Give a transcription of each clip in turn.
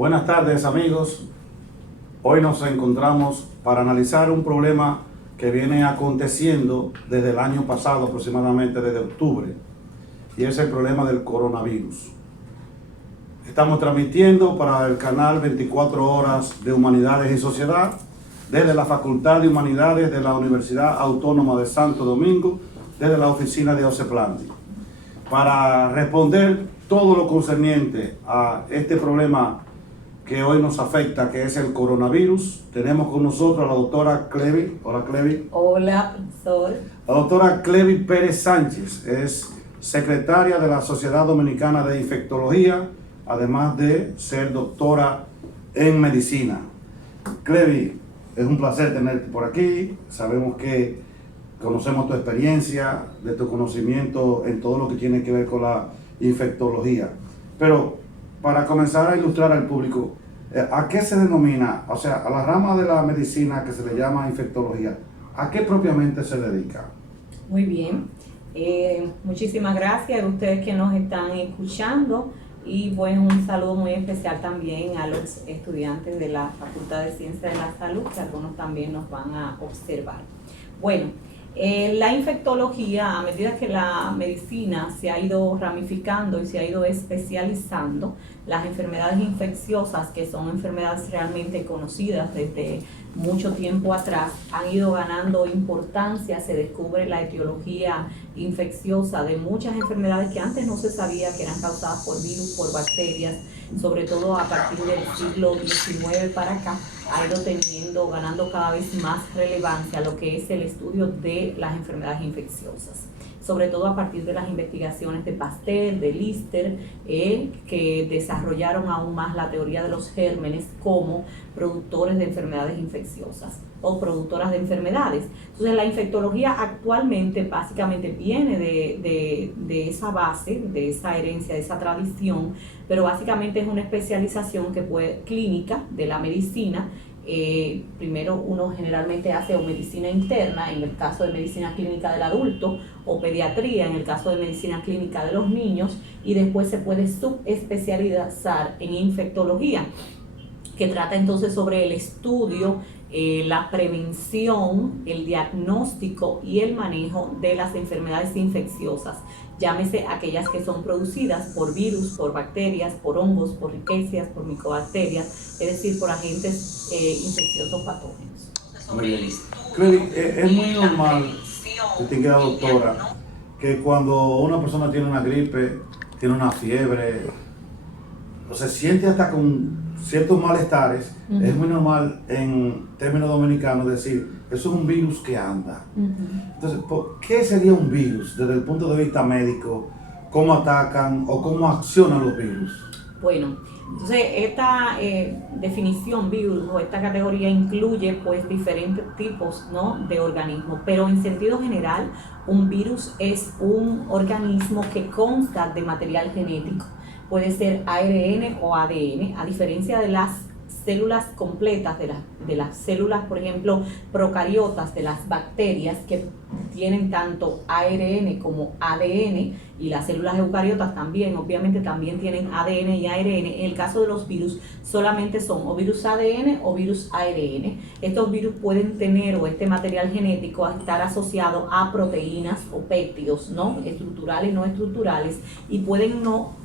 Buenas tardes, amigos. Hoy nos encontramos para analizar un problema que viene aconteciendo desde el año pasado, aproximadamente desde octubre, y es el problema del coronavirus. Estamos transmitiendo para el canal 24 Horas de Humanidades y Sociedad desde la Facultad de Humanidades de la Universidad Autónoma de Santo Domingo, desde la oficina de Oceplanti, para responder todo lo concerniente a este problema que hoy nos afecta, que es el coronavirus. Tenemos con nosotros a la doctora Clevi. Hola, Clevi. Hola, profesor. La doctora Clevi Pérez Sánchez es secretaria de la Sociedad Dominicana de Infectología, además de ser doctora en medicina. Clevi, es un placer tenerte por aquí. Sabemos que conocemos tu experiencia, de tu conocimiento en todo lo que tiene que ver con la infectología. Pero para comenzar a ilustrar al público, ¿a qué se denomina, o sea, a la rama de la medicina que se le llama infectología, a qué propiamente se dedica? Muy bien. Muchísimas gracias a ustedes que nos están escuchando y bueno, un saludo muy especial también a los estudiantes de la Facultad de Ciencias de la Salud, que algunos también nos van a observar. Bueno, la infectología, a medida que la medicina se ha ido ramificando y se ha ido especializando, las enfermedades infecciosas, que son enfermedades realmente conocidas desde mucho tiempo atrás, han ido ganando importancia. Se descubre la etiología infecciosa de muchas enfermedades que antes no se sabía que eran causadas por virus, por bacterias, sobre todo a partir del siglo XIX para acá. Ha ido ganando cada vez más relevancia lo que es el estudio de las enfermedades infecciosas, sobre todo a partir de las investigaciones de Pasteur, de Lister, que desarrollaron aún más la teoría de los gérmenes como productores de enfermedades infecciosas o productoras de enfermedades. Entonces la infectología actualmente básicamente viene de esa base, de esa herencia, de esa tradición, pero básicamente es una especialización clínica de la medicina. Primero uno generalmente hace o medicina interna, en el caso de medicina clínica del adulto, o pediatría, en el caso de medicina clínica de los niños, y después se puede subespecializar en infectología, que trata entonces sobre el estudio, la prevención, el diagnóstico y el manejo de las enfermedades infecciosas, llámese aquellas que son producidas por virus, por bacterias, por hongos, por rickettsias, por micobacterias, es decir, por agentes infecciosos patógenos. Muy bien. Clevi, es muy normal, distinguida doctora, que cuando una persona tiene una gripe, tiene una fiebre, o se siente hasta con ciertos malestares, es muy normal en términos dominicanos decir, eso es un virus que anda. Entonces, ¿qué sería un virus desde el punto de vista médico? ¿Cómo atacan o cómo accionan los virus? Bueno, entonces esta definición virus o esta categoría incluye pues diferentes tipos, ¿no?, de organismos, pero en sentido general un virus es un organismo que consta de material genético. Puede ser ARN o ADN, a diferencia de las células completas, de las células, por ejemplo, procariotas, de las bacterias, que tienen tanto ARN como ADN, y las células eucariotas también, obviamente también tienen ADN y ARN. En el caso de los virus, solamente son o virus ADN o virus ARN. Estos virus pueden tener, o este material genético, estar asociado a proteínas o péptidos, ¿no?, estructurales y no estructurales, y pueden no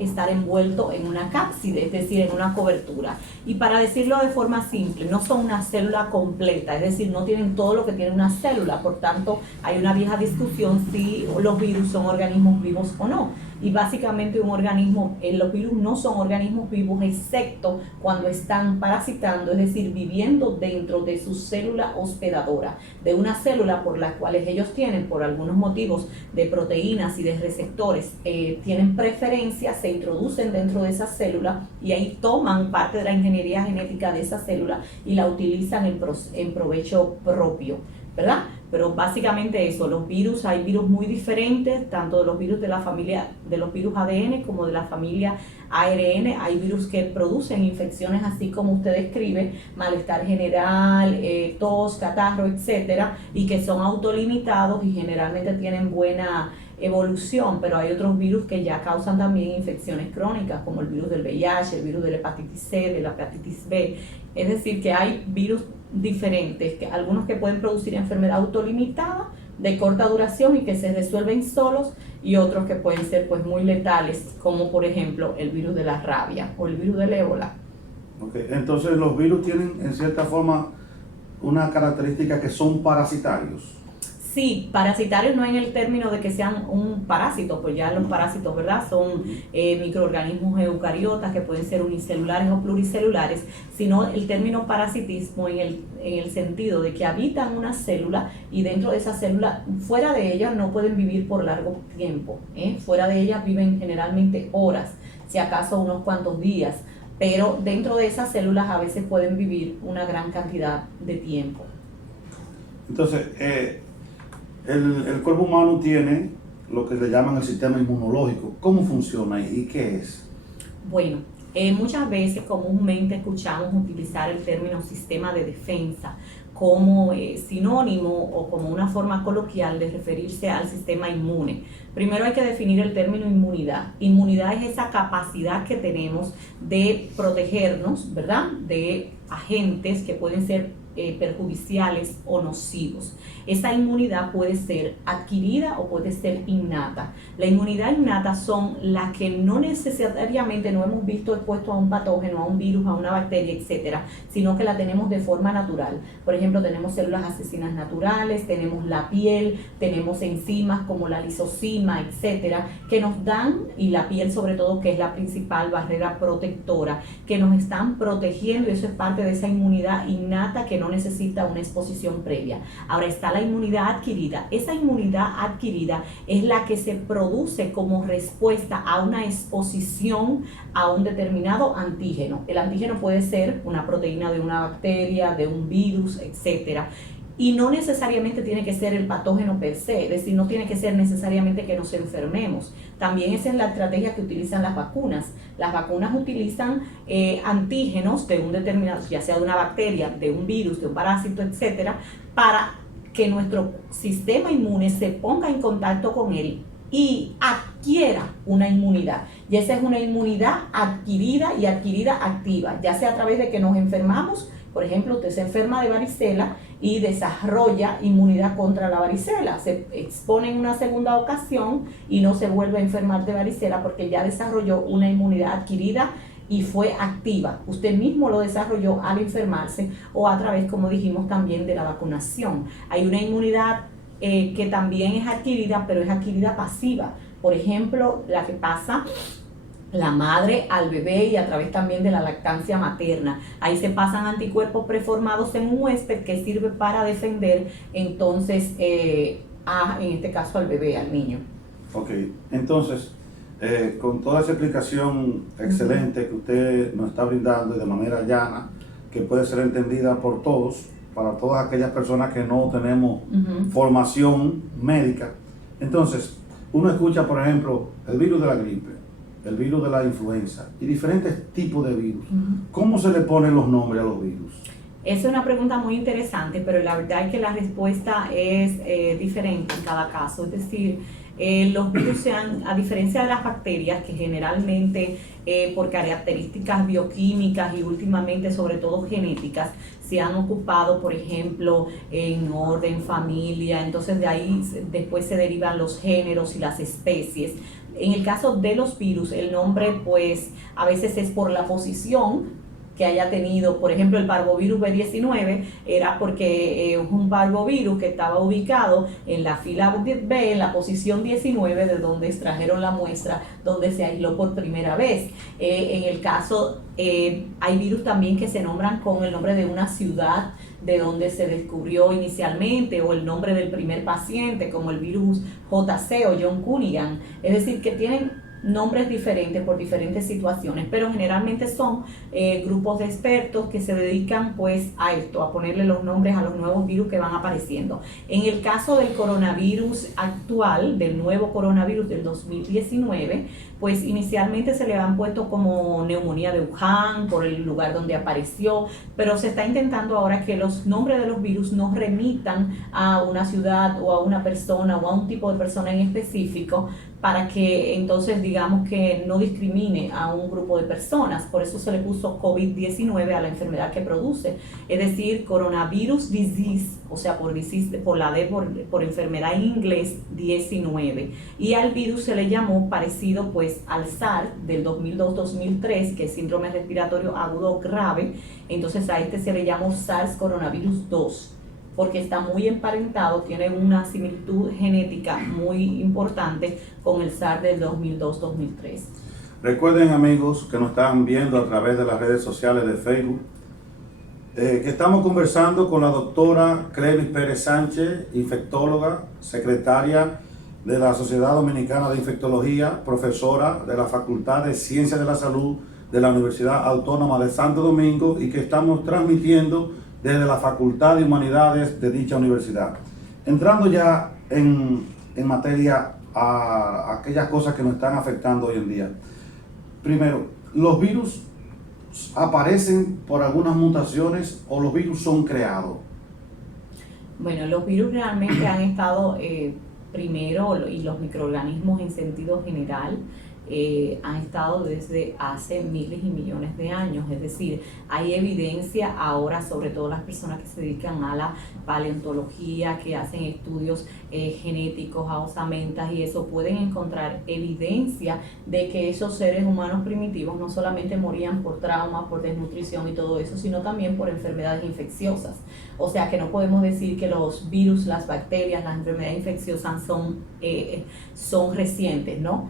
estar envueltos en una cápside, es decir, en una cobertura. Y para decirlo de forma simple, no son una célula completa, es decir, no tienen todo lo que tiene una célula. Por tanto, hay una vieja discusión si los virus son organismos vivos o no. Y básicamente los virus no son organismos vivos, excepto cuando están parasitando, es decir, viviendo dentro de su célula hospedadora, de una célula por las cuales ellos tienen, por algunos motivos de proteínas y de receptores, tienen preferencia, se introducen dentro de esa célula y ahí toman parte de la ingeniería genética de esa célula y la utilizan en provecho propio, ¿verdad? Pero básicamente eso, los virus, hay virus muy diferentes, tanto de los virus de la familia de los virus ADN como de la familia ARN. Hay virus que producen infecciones así como usted describe, malestar general, tos, catarro, etcétera, y que son autolimitados y generalmente tienen buena evolución, pero hay otros virus que ya causan también infecciones crónicas, como el virus del VIH, el virus de la hepatitis C, de la hepatitis B. Es decir, que hay virus diferentes, que algunos que pueden producir enfermedad autolimitada de corta duración y que se resuelven solos, y otros que pueden ser pues muy letales, como por ejemplo el virus de la rabia o el virus del ébola. Okay. Entonces los virus tienen en cierta forma una característica que son parasitarios. Sí, parasitarios no en el término de que sean un parásito, pues ya los parásitos, ¿verdad? Son microorganismos eucariotas que pueden ser unicelulares o pluricelulares, sino el término parasitismo en el sentido de que habitan una célula y dentro de esa célula, fuera de ella no pueden vivir por largo tiempo, fuera de ella viven generalmente horas, si acaso unos cuantos días, pero dentro de esas células a veces pueden vivir una gran cantidad de tiempo. Entonces, el cuerpo humano tiene lo que le llaman el sistema inmunológico. ¿Cómo funciona y qué es? Bueno, muchas veces comúnmente escuchamos utilizar el término sistema de defensa como sinónimo o como una forma coloquial de referirse al sistema inmune. Primero hay que definir el término inmunidad. Inmunidad es esa capacidad que tenemos de protegernos, ¿verdad?, de agentes que pueden ser perjudiciales o nocivos. Esa inmunidad puede ser adquirida o puede ser innata. La inmunidad innata son las que no necesariamente no hemos visto expuesto a un patógeno, a un virus, a una bacteria, etcétera, sino que la tenemos de forma natural. Por ejemplo, tenemos células asesinas naturales, tenemos la piel, tenemos enzimas como la lisozima, etcétera, que nos dan, y la piel sobre todo, que es la principal barrera protectora, que nos están protegiendo, y eso es parte de esa inmunidad innata que no necesita una exposición previa. Ahora está la inmunidad adquirida. Esa inmunidad adquirida es la que se produce como respuesta a una exposición a un determinado antígeno. El antígeno puede ser una proteína de una bacteria, de un virus, etcétera. Y no necesariamente tiene que ser el patógeno per se, es decir, no tiene que ser necesariamente que nos enfermemos. También esa es la estrategia que utilizan las vacunas. Las vacunas utilizan antígenos de un determinado, ya sea de una bacteria, de un virus, de un parásito, etcétera, para que nuestro sistema inmune se ponga en contacto con él y adquiera una inmunidad. Y esa es una inmunidad adquirida y adquirida activa, ya sea a través de que nos enfermamos. Por ejemplo, usted se enferma de varicela y desarrolla inmunidad contra la varicela. Se expone en una segunda ocasión y no se vuelve a enfermar de varicela porque ya desarrolló una inmunidad adquirida y fue activa. Usted mismo lo desarrolló al enfermarse o a través, como dijimos, también de la vacunación. Hay una inmunidad que también es adquirida, pero es adquirida pasiva. Por ejemplo, la que pasa la madre al bebé y a través también de la lactancia materna. Ahí se pasan anticuerpos preformados en un huésped que sirve para defender entonces en este caso al bebé, al niño. Ok, entonces con toda esa explicación excelente que usted nos está brindando y de manera llana, que puede ser entendida por todos, para todas aquellas personas que no tenemos formación médica. Entonces, uno escucha, por ejemplo, el virus de la gripe, el virus de la influenza y diferentes tipos de virus. ¿Cómo se le ponen los nombres a los virus? Esa es una pregunta muy interesante, pero la verdad es que la respuesta es diferente en cada caso. Es decir, los virus, a diferencia de las bacterias, que generalmente por características bioquímicas y últimamente sobre todo genéticas, se han ocupado, por ejemplo, en orden, familia, entonces de ahí después se derivan los géneros y las especies. En el caso de los virus, el nombre pues a veces es por la posición que haya tenido. Por ejemplo, el parvovirus B19 era porque es un parvovirus que estaba ubicado en la fila B, en la posición 19, de donde extrajeron la muestra, donde se aisló por primera vez. En el caso, hay virus también que se nombran con el nombre de una ciudad de donde se descubrió inicialmente, o el nombre del primer paciente, como el virus JC o John Cunningham. Es decir, que tienen nombres diferentes por diferentes situaciones, pero generalmente son grupos de expertos que se dedican pues a esto, a ponerle los nombres a los nuevos virus que van apareciendo. En el caso del coronavirus actual, del nuevo coronavirus del 2019, pues inicialmente se le han puesto como neumonía de Wuhan por el lugar donde apareció, pero se está intentando ahora que los nombres de los virus no remitan a una ciudad o a una persona o a un tipo de persona en específico, para que entonces digamos que no discrimine a un grupo de personas. Por eso se le puso COVID-19 a la enfermedad que produce, es decir, coronavirus disease, o sea, por la D por enfermedad en inglés, 19. Y al virus se le llamó parecido pues al SARS del 2002-2003, que es síndrome respiratorio agudo grave. Entonces a este se le llamó SARS coronavirus 2, porque está muy emparentado, tiene una similitud genética muy importante con el SARS del 2002-2003. Recuerden, amigos que nos están viendo a través de las redes sociales de Facebook, que estamos conversando con la doctora Clevis Pérez Sánchez, infectóloga, secretaria de la Sociedad Dominicana de Infectología, profesora de la Facultad de Ciencias de la Salud de la Universidad Autónoma de Santo Domingo, y que estamos transmitiendo desde la Facultad de Humanidades de dicha universidad. Entrando ya en materia a aquellas cosas que nos están afectando hoy en día. Primero, ¿los virus aparecen por algunas mutaciones o los virus son creados? Bueno, los virus realmente han estado primero, y los microorganismos en sentido general, han estado desde hace miles y millones de años. Es decir, hay evidencia ahora, sobre todo las personas que se dedican a la paleontología, que hacen estudios genéticos a osamentas y eso, pueden encontrar evidencia de que esos seres humanos primitivos no solamente morían por trauma, por desnutrición y todo eso, sino también por enfermedades infecciosas. O sea que no podemos decir que los virus, las bacterias, las enfermedades infecciosas son recientes, ¿no?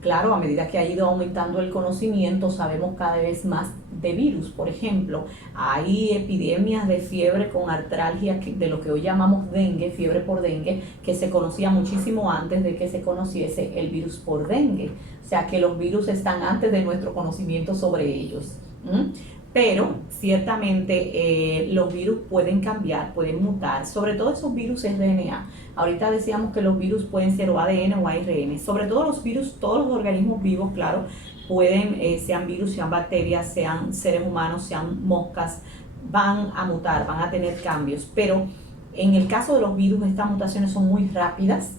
Claro, a medida que ha ido aumentando el conocimiento, sabemos cada vez más de virus. Por ejemplo, hay epidemias de fiebre con artralgia, de lo que hoy llamamos dengue, fiebre por dengue, que se conocía muchísimo antes de que se conociese el virus por dengue. O sea que los virus están antes de nuestro conocimiento sobre ellos. Pero ciertamente los virus pueden cambiar, pueden mutar, sobre todo esos virus RNA. Ahorita decíamos que los virus pueden ser o ADN o ARN. Sobre todo los virus, todos los organismos vivos, claro, pueden, sean virus, sean bacterias, sean seres humanos, sean moscas, van a mutar, van a tener cambios. Pero en el caso de los virus, estas mutaciones son muy rápidas,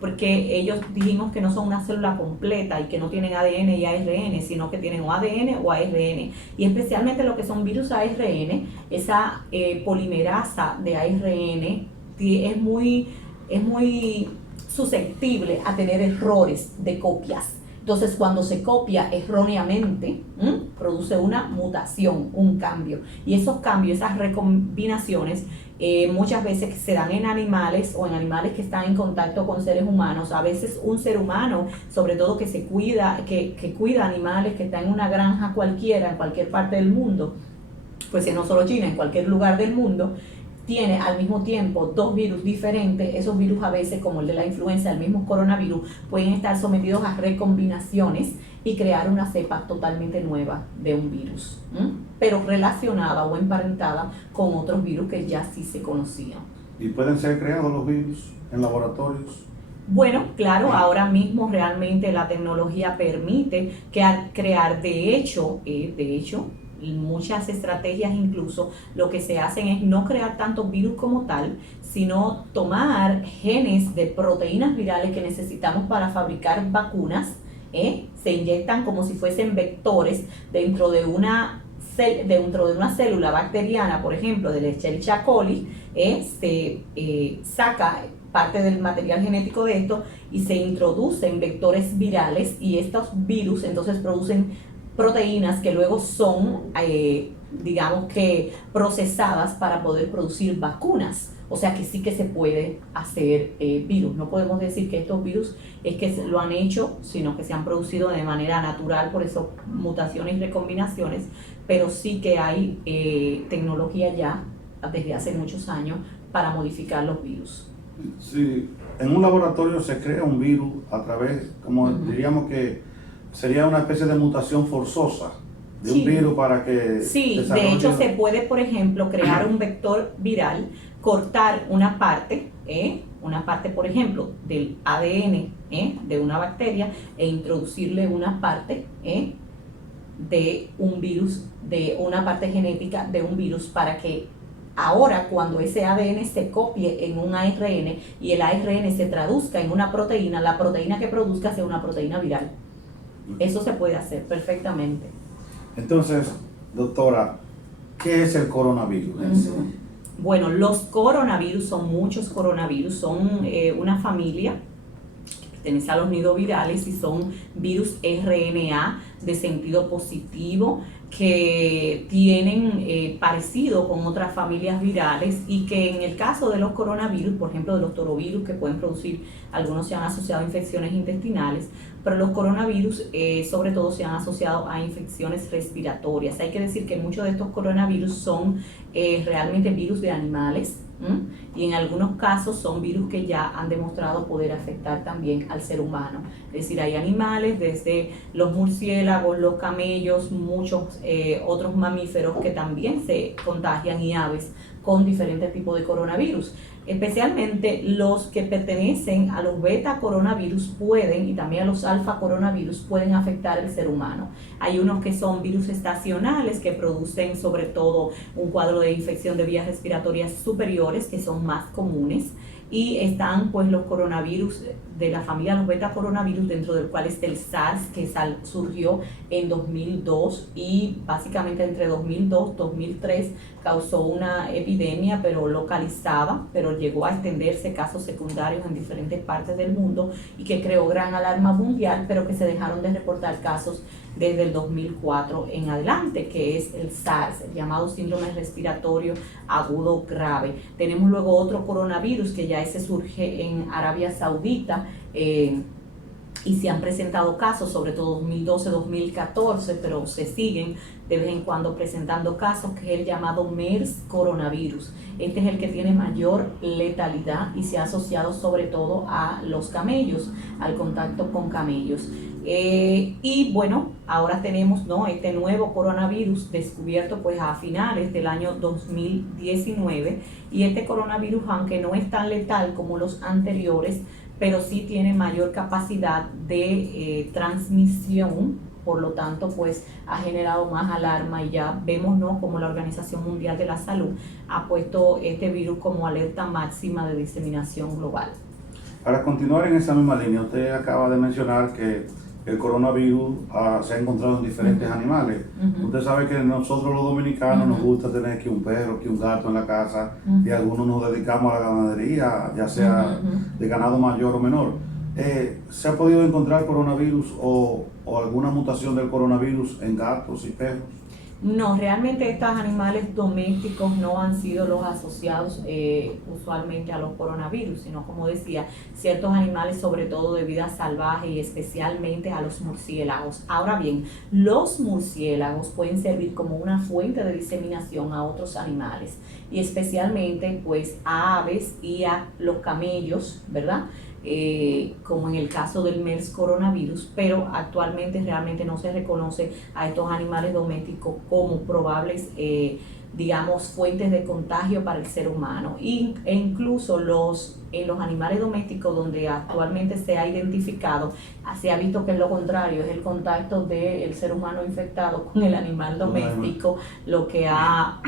porque ellos dijimos que no son una célula completa y que no tienen ADN y ARN, sino que tienen o ADN o ARN. Y especialmente lo que son virus ARN, esa polimerasa de ARN es muy susceptible a tener errores de copias. Entonces, cuando se copia erróneamente, produce una mutación, un cambio. Y esos cambios, esas recombinaciones, muchas veces se dan en animales o en animales que están en contacto con seres humanos. A veces un ser humano, sobre todo que se cuida, que cuida animales, que está en una granja cualquiera, en cualquier parte del mundo, pues no solo China, en cualquier lugar del mundo, tiene al mismo tiempo dos virus diferentes. Esos virus a veces, como el de la influenza, el mismo coronavirus, pueden estar sometidos a recombinaciones y crear una cepa totalmente nueva de un virus, pero relacionada o emparentada con otros virus que ya sí se conocían. ¿Y pueden ser creados los virus en laboratorios? Bueno, claro, ahora mismo realmente la tecnología permite crear, de hecho, muchas estrategias incluso lo que se hacen es no crear tantos virus como tal, sino tomar genes de proteínas virales que necesitamos para fabricar vacunas, se inyectan como si fuesen vectores dentro de una célula bacteriana, por ejemplo, del Escherichia coli, se saca parte del material genético de esto y se introducen vectores virales, y estos virus entonces producen proteínas que luego son, digamos que, procesadas para poder producir vacunas. O sea que sí que se puede hacer virus. No podemos decir que estos virus es que lo han hecho, sino que se han producido de manera natural, por eso mutaciones y recombinaciones, pero sí que hay tecnología ya desde hace muchos años para modificar los virus. Sí, en un laboratorio se crea un virus a través, como diríamos que sería una especie de mutación forzosa de un virus para que sí, de hecho se puede, por ejemplo, crear un vector viral, cortar una parte, por ejemplo, del ADN de una bacteria e introducirle una parte de un virus, de una parte genética de un virus para que ahora cuando ese ADN se copie en un ARN y el ARN se traduzca en una proteína, la proteína que produzca sea una proteína viral. Eso se puede hacer perfectamente. Entonces, doctora, ¿qué es el coronavirus? Bueno, los coronavirus son muchos coronavirus, son una familia que pertenece a los nidovirales y son virus RNA de sentido positivo que tienen parecido con otras familias virales y que en el caso de los coronavirus, por ejemplo de los torovirus que pueden producir, algunos se han asociado a infecciones intestinales, pero los coronavirus sobre todo se han asociado a infecciones respiratorias. Hay que decir que muchos de estos coronavirus son realmente virus de animales, y en algunos casos son virus que ya han demostrado poder afectar también al ser humano. Es decir, hay animales, desde los murciélagos, los camellos, muchos otros mamíferos que también se contagian y aves con diferentes tipos de coronavirus. Especialmente los que pertenecen a los beta coronavirus pueden, y también a los alfa coronavirus, pueden afectar al ser humano. Hay unos que son virus estacionales que producen sobre todo un cuadro de infección de vías respiratorias superiores que son más comunes, y están pues los coronavirus de la familia los beta coronavirus, dentro del cual está el SARS, que surgió en 2002 y básicamente entre 2002 y 2003 causó una epidemia pero localizada, pero llegó a extenderse casos secundarios en diferentes partes del mundo y que creó gran alarma mundial, pero que se dejaron de reportar casos desde el 2004 en adelante, que es el SARS, el llamado síndrome respiratorio agudo grave. Tenemos luego otro coronavirus que ya ese surge en Arabia Saudita, y se han presentado casos, sobre todo 2012-2014, pero se siguen de vez en cuando presentando casos, que es el llamado MERS coronavirus. Este es el que tiene mayor letalidad y se ha asociado sobre todo a los camellos, al contacto con camellos. Y bueno, ahora tenemos este nuevo coronavirus descubierto pues a finales del año 2019, y este coronavirus, aunque no es tan letal como los anteriores, pero sí tiene mayor capacidad de transmisión, por lo tanto pues ha generado más alarma, y ya vemos como la Organización Mundial de la Salud ha puesto este virus como alerta máxima de diseminación global. Para continuar en esa misma línea, usted acaba de mencionar que el coronavirus se ha encontrado en diferentes animales. Usted sabe que nosotros los dominicanos nos gusta tener que un perro, que un gato en la casa, y algunos nos dedicamos a la ganadería, ya sea de ganado mayor o menor. ¿Se ha podido encontrar coronavirus o alguna mutación del coronavirus en gatos y perros? No, realmente estos animales domésticos no han sido los asociados usualmente a los coronavirus, sino, como decía, ciertos animales, sobre todo de vida salvaje, y especialmente a los murciélagos. Ahora bien, los murciélagos pueden servir como una fuente de diseminación a otros animales, y especialmente pues a aves y a los camellos, ¿verdad? Como en el caso del MERS coronavirus, pero actualmente realmente no se reconoce a estos animales domésticos como probables digamos, fuentes de contagio para el ser humano. E incluso en los animales domésticos donde actualmente se ha identificado, se ha visto que es lo contrario, es el contacto del ser humano infectado con el animal doméstico lo que ha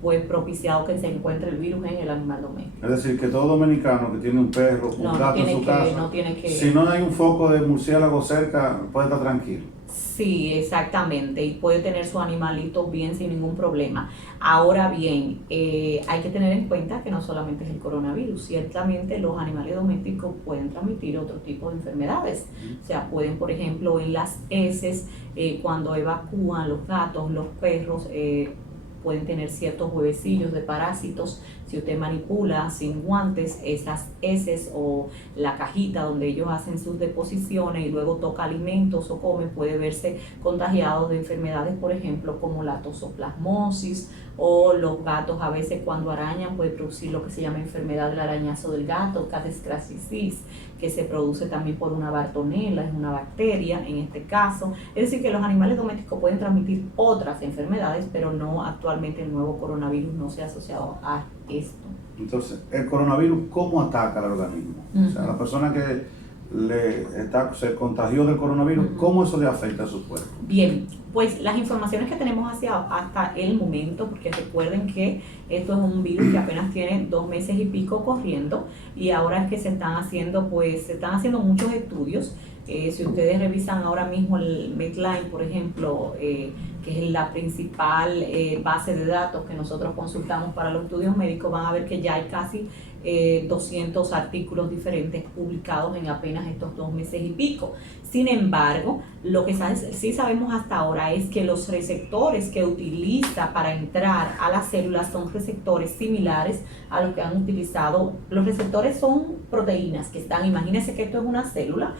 pues propiciado que se encuentre el virus en el animal doméstico. Es decir, que todo dominicano que tiene un perro, un gato en su casa, si no hay un foco de murciélago cerca, puede estar tranquilo. Sí, exactamente, y puede tener su animalito bien sin ningún problema. Ahora bien, hay que tener en cuenta que no solamente es el coronavirus, ciertamente los animales domésticos pueden transmitir otro tipo de enfermedades. O sea, pueden, por ejemplo, en las heces, cuando evacúan los gatos, los perros, pueden tener ciertos huevecillos de parásitos. Si usted manipula sin guantes esas heces o la cajita donde ellos hacen sus deposiciones y luego toca alimentos o come, puede verse contagiado de enfermedades, por ejemplo, como la toxoplasmosis, o los gatos a veces cuando arañan puede producir lo que se llama enfermedad del arañazo del gato, Cates crassicis, que se produce también por una bartonella, es una bacteria en este caso. Es decir, que los animales domésticos pueden transmitir otras enfermedades, pero no, actualmente el nuevo coronavirus no se ha asociado a esto. Entonces, el coronavirus, ¿cómo ataca al organismo? O sea, la persona que se contagió del coronavirus, ¿cómo eso le afecta a su cuerpo? Bien, pues las informaciones que tenemos hasta el momento, porque recuerden que esto es un virus que apenas tiene 2 meses y pico corriendo, y ahora es que se están haciendo muchos estudios. Si ustedes revisan ahora mismo el Medline, por ejemplo, que es la principal base de datos que nosotros consultamos para los estudios médicos, van a ver que ya hay casi 200 artículos diferentes publicados en apenas estos 2 meses y pico. Sin embargo, lo que sí sabemos hasta ahora es que los receptores que utiliza para entrar a las células son receptores similares a los que han utilizado. Los receptores son proteínas que están, imagínense que esto es una célula,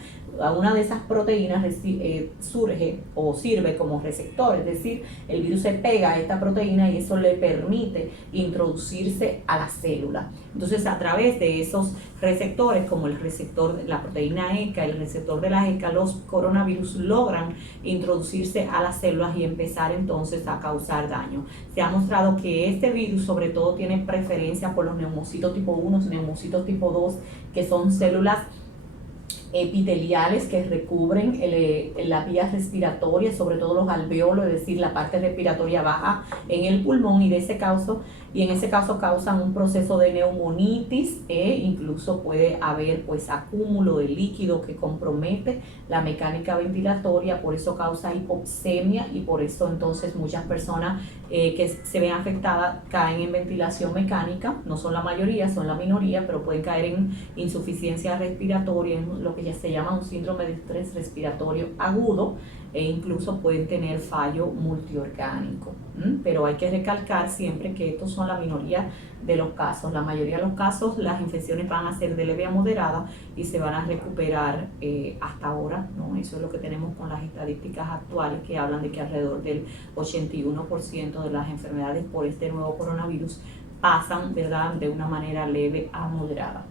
una de esas proteínas surge o sirve como receptor, es decir, el virus se pega a esta proteína y eso le permite introducirse a la célula. Entonces, a través de esos receptores, como el receptor de la proteína ECA, el receptor de la ECA, los coronavirus logran introducirse a las células y empezar entonces a causar daño. Se ha mostrado que este virus sobre todo tiene preferencia por los neumocitos tipo 1, neumocitos tipo 2, que son células epiteliales que recubren la vía respiratoria, sobre todo los alveolos, es decir, la parte respiratoria baja en el pulmón, y en ese caso causan un proceso de neumonitis e incluso puede haber pues acúmulo de líquido que compromete la mecánica ventilatoria, por eso causa hipoxemia, y por eso entonces muchas personas que se ven afectadas caen en ventilación mecánica. No son la mayoría, son la minoría, pero pueden caer en insuficiencia respiratoria, en lo que ya se llama un síndrome de estrés respiratorio agudo, e incluso pueden tener fallo multiorgánico. Pero hay que recalcar siempre que estos son la minoría de los casos. La mayoría de los casos las infecciones van a ser de leve a moderada y se van a recuperar hasta ahora, ¿no? Eso es lo que tenemos con las estadísticas actuales, que hablan de que alrededor del 81% de las enfermedades por este nuevo coronavirus pasan, ¿verdad?, de una manera leve a moderada.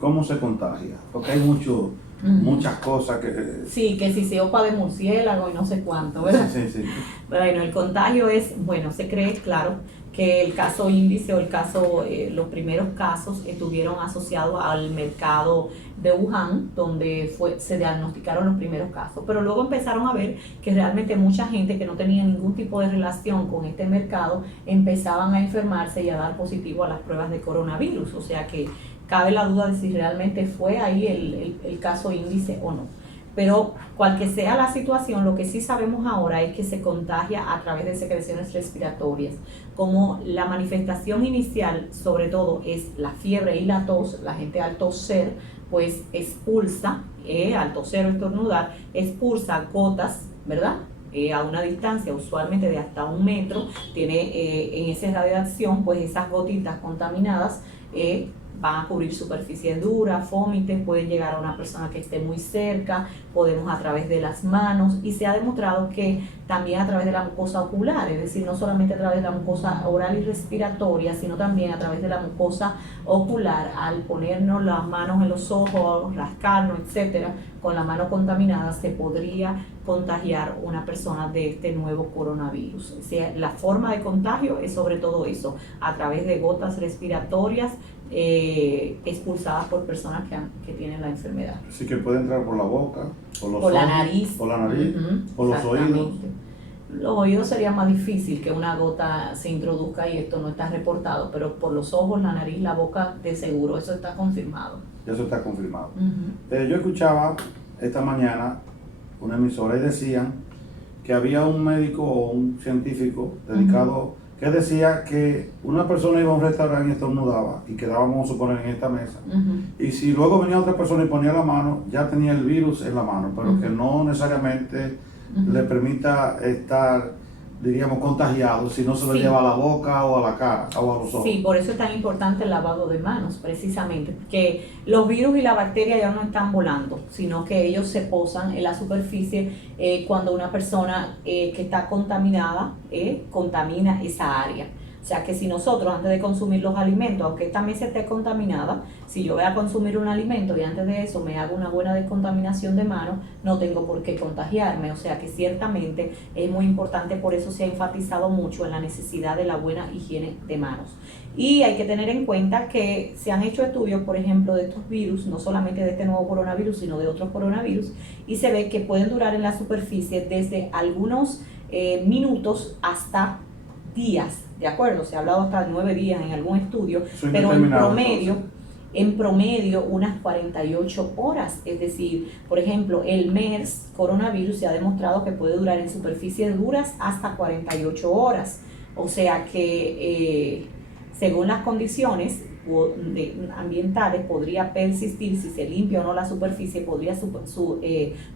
¿Cómo se contagia? Porque hay muchas cosas que... Sí, que si se opa de murciélago y no sé cuánto, ¿verdad? Sí. Bueno, el contagio es, se cree, claro, que el caso índice o los primeros casos estuvieron asociados al mercado de Wuhan, donde se diagnosticaron los primeros casos, pero luego empezaron a ver que realmente mucha gente que no tenía ningún tipo de relación con este mercado empezaban a enfermarse y a dar positivo a las pruebas de coronavirus, o sea que cabe la duda de si realmente fue ahí el caso índice o no. Pero cual que sea la situación, lo que sí sabemos ahora es que se contagia a través de secreciones respiratorias. Como la manifestación inicial, sobre todo, es la fiebre y la tos, la gente al toser, pues expulsa, al toser o estornudar, expulsa gotas, ¿verdad?, a una distancia usualmente de hasta 1 metro, tiene en ese radio de acción, pues esas gotitas contaminadas van a cubrir superficie dura, vómites, pueden llegar a una persona que esté muy cerca, podemos a través de las manos, y se ha demostrado que también a través de la mucosa ocular, es decir, no solamente a través de la mucosa oral y respiratoria, sino también a través de la mucosa ocular, al ponernos las manos en los ojos, rascarnos, etcétera, con la mano contaminada se podría contagiar una persona de este nuevo coronavirus. O sea, la forma de contagio es sobre todo eso, a través de gotas respiratorias expulsadas por personas que tienen la enfermedad. Así que puede entrar por la boca, por la nariz, por los oídos. Los oídos sería más difícil que una gota se introduzca, y esto no está reportado, pero por los ojos, la nariz, la boca, de seguro, eso está confirmado. Eso está confirmado. Yo escuchaba esta mañana una emisora y decían que había un médico o un científico dedicado que decía que una persona iba a un restaurante y estornudaba y quedaba, vamos a suponer, en esta mesa, y si luego venía otra persona y ponía la mano, ya tenía el virus en la mano, pero que no necesariamente le permita estar diríamos, contagiado si no se lo Sí. lleva a la boca o a la cara o a los ojos? Sí, por eso es tan importante el lavado de manos, precisamente, porque los virus y la bacteria ya no están volando, sino que ellos se posan en la superficie cuando una persona que está contaminada contamina esa área. O sea que si nosotros antes de consumir los alimentos, aunque esta mesa esté contaminada, si yo voy a consumir un alimento y antes de eso me hago una buena descontaminación de manos, no tengo por qué contagiarme. O sea que ciertamente es muy importante, por eso se ha enfatizado mucho en la necesidad de la buena higiene de manos. Y hay que tener en cuenta que se han hecho estudios, por ejemplo, de estos virus, no solamente de este nuevo coronavirus, sino de otros coronavirus, y se ve que pueden durar en la superficie desde algunos minutos hasta días, ¿de acuerdo? Se ha hablado hasta 9 días en algún estudio, pero en promedio unas 48 horas. Es decir, por ejemplo, el MERS coronavirus se ha demostrado que puede durar en superficies duras hasta 48 horas. O sea que según las condiciones ambientales podría persistir, si se limpia o no la superficie, podría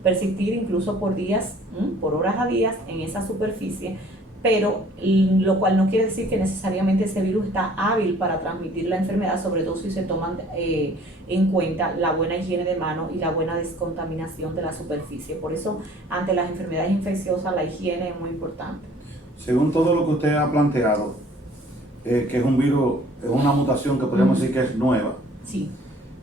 persistir incluso por días, por horas a días en esa superficie, pero lo cual no quiere decir que necesariamente ese virus está hábil para transmitir la enfermedad, sobre todo si se toman en cuenta la buena higiene de manos y la buena descontaminación de la superficie. Por eso, ante las enfermedades infecciosas, la higiene es muy importante. Según todo lo que usted ha planteado, que es un virus, es una mutación que podríamos decir que es nueva, sí.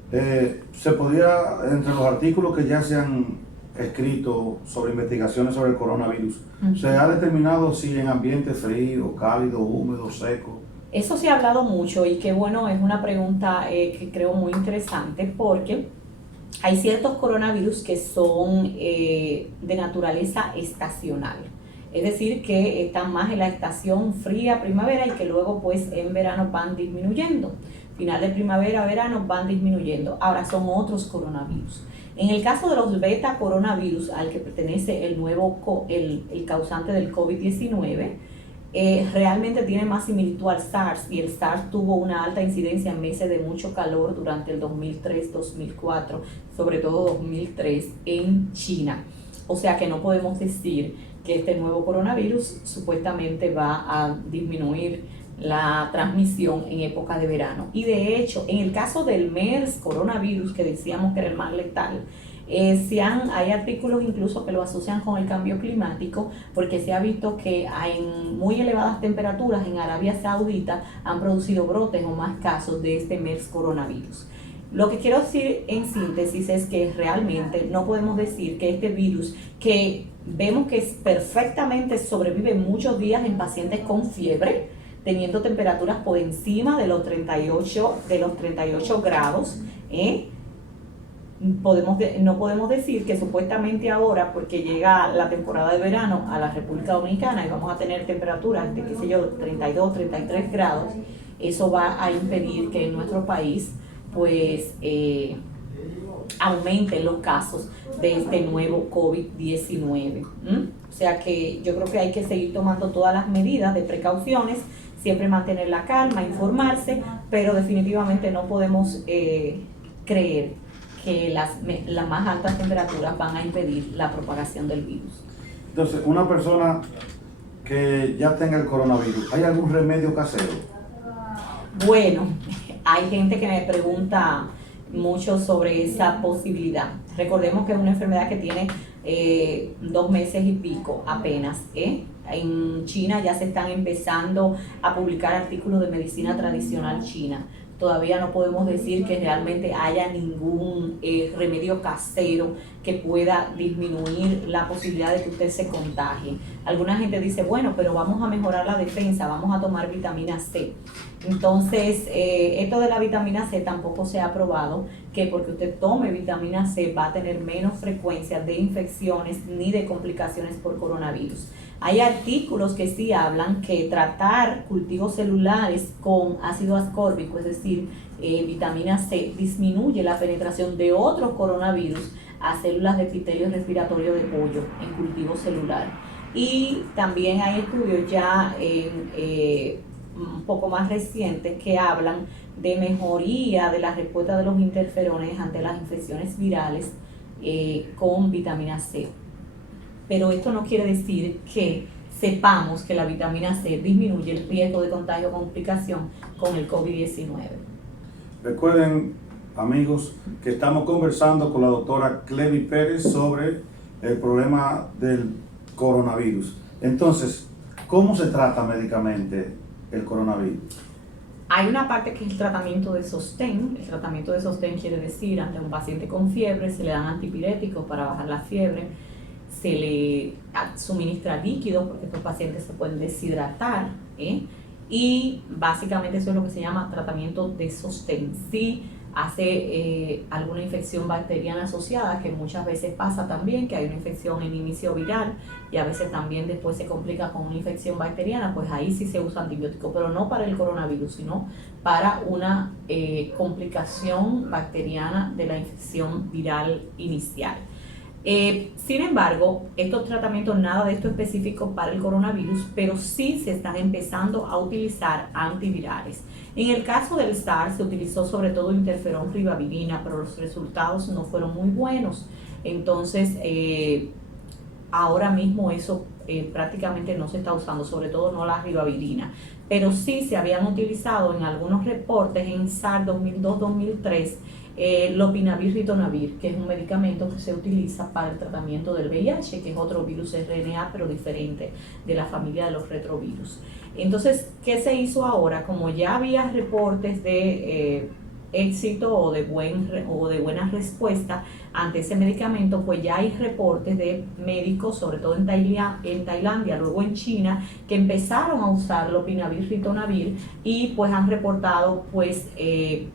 Se podría, entre los artículos que ya se han escrito sobre investigaciones sobre el coronavirus, ¿se ha determinado si en ambiente frío, cálido, húmedo, seco? Eso se ha hablado mucho y que bueno, es una pregunta que creo muy interesante, porque hay ciertos coronavirus que son de naturaleza estacional. Es decir, que están más en la estación fría, primavera, y que luego pues en verano van disminuyendo. Final de primavera, verano van disminuyendo. Ahora son otros coronavirus. En el caso de los beta coronavirus, al que pertenece el causante del COVID-19, realmente tiene más similitud al SARS, y el SARS tuvo una alta incidencia en meses de mucho calor durante el 2003-2004, sobre todo 2003 en China. O sea que no podemos decir que este nuevo coronavirus supuestamente va a disminuir la transmisión en época de verano. Y de hecho, en el caso del MERS coronavirus, que decíamos que era el más letal, hay artículos incluso que lo asocian con el cambio climático, porque se ha visto que en muy elevadas temperaturas en Arabia Saudita han producido brotes o más casos de este MERS coronavirus. Lo que quiero decir en síntesis es que realmente no podemos decir que este virus, que vemos que perfectamente sobrevive muchos días en pacientes con fiebre, teniendo temperaturas por encima de los 38 grados, no podemos decir que supuestamente ahora, porque llega la temporada de verano a la República Dominicana y vamos a tener temperaturas de, 32, 33 grados, eso va a impedir que en nuestro país pues aumenten los casos de este nuevo COVID-19. O sea que yo creo que hay que seguir tomando todas las medidas de precauciones, siempre mantener la calma, informarse, pero definitivamente no podemos creer que las más altas temperaturas van a impedir la propagación del virus. Entonces, una persona que ya tenga el coronavirus, ¿hay algún remedio casero? Bueno, hay gente que me pregunta mucho sobre esa posibilidad. Recordemos que es una enfermedad que tiene 2 meses y pico apenas. En China ya se están empezando a publicar artículos de medicina tradicional china. Todavía no podemos decir que realmente haya ningún remedio casero que pueda disminuir la posibilidad de que usted se contagie. Alguna gente dice, bueno, pero vamos a mejorar la defensa, vamos a tomar vitamina C. Entonces, esto de la vitamina C tampoco se ha probado que porque usted tome vitamina C va a tener menos frecuencia de infecciones ni de complicaciones por coronavirus. Hay artículos que sí hablan que tratar cultivos celulares con ácido ascórbico, es decir, vitamina C, disminuye la penetración de otros coronavirus a células de epitelio respiratorio de pollo en cultivo celular. Y también hay estudios ya un poco más recientes que hablan de mejoría de la respuesta de los interferones ante las infecciones virales con vitamina C. Pero esto no quiere decir que sepamos que la vitamina C disminuye el riesgo de contagio o complicación con el COVID-19. Recuerden, amigos, que estamos conversando con la doctora Clevi Pérez sobre el problema del coronavirus. Entonces, ¿cómo se trata médicamente el coronavirus? Hay una parte que es el tratamiento de sostén. El tratamiento de sostén quiere decir, ante un paciente con fiebre se le dan antipiréticos para bajar la fiebre, se le suministra líquido porque estos pacientes se pueden deshidratar, y básicamente eso es lo que se llama tratamiento de sostén. Si hace alguna infección bacteriana asociada, que muchas veces pasa también, que hay una infección en inicio viral y a veces también después se complica con una infección bacteriana, pues ahí sí se usa antibiótico, pero no para el coronavirus, sino para una complicación bacteriana de la infección viral inicial. Sin embargo, estos tratamientos, nada de esto específico para el coronavirus, pero sí se están empezando a utilizar antivirales. En el caso del SARS se utilizó sobre todo interferón ribavirina, pero los resultados no fueron muy buenos. Entonces, ahora mismo eso prácticamente no se está usando, sobre todo no la ribavirina. Pero sí se habían utilizado en algunos reportes en SARS 2002-2003 lopinavir ritonavir, que es un medicamento que se utiliza para el tratamiento del VIH, que es otro virus RNA, pero diferente de la familia de los retrovirus. Entonces, ¿qué se hizo ahora? Como ya había reportes de éxito o de buena respuesta ante ese medicamento, pues ya hay reportes de médicos, sobre todo en Tailandia, luego en China, que empezaron a usar lopinavir ritonavir y pues han reportado pues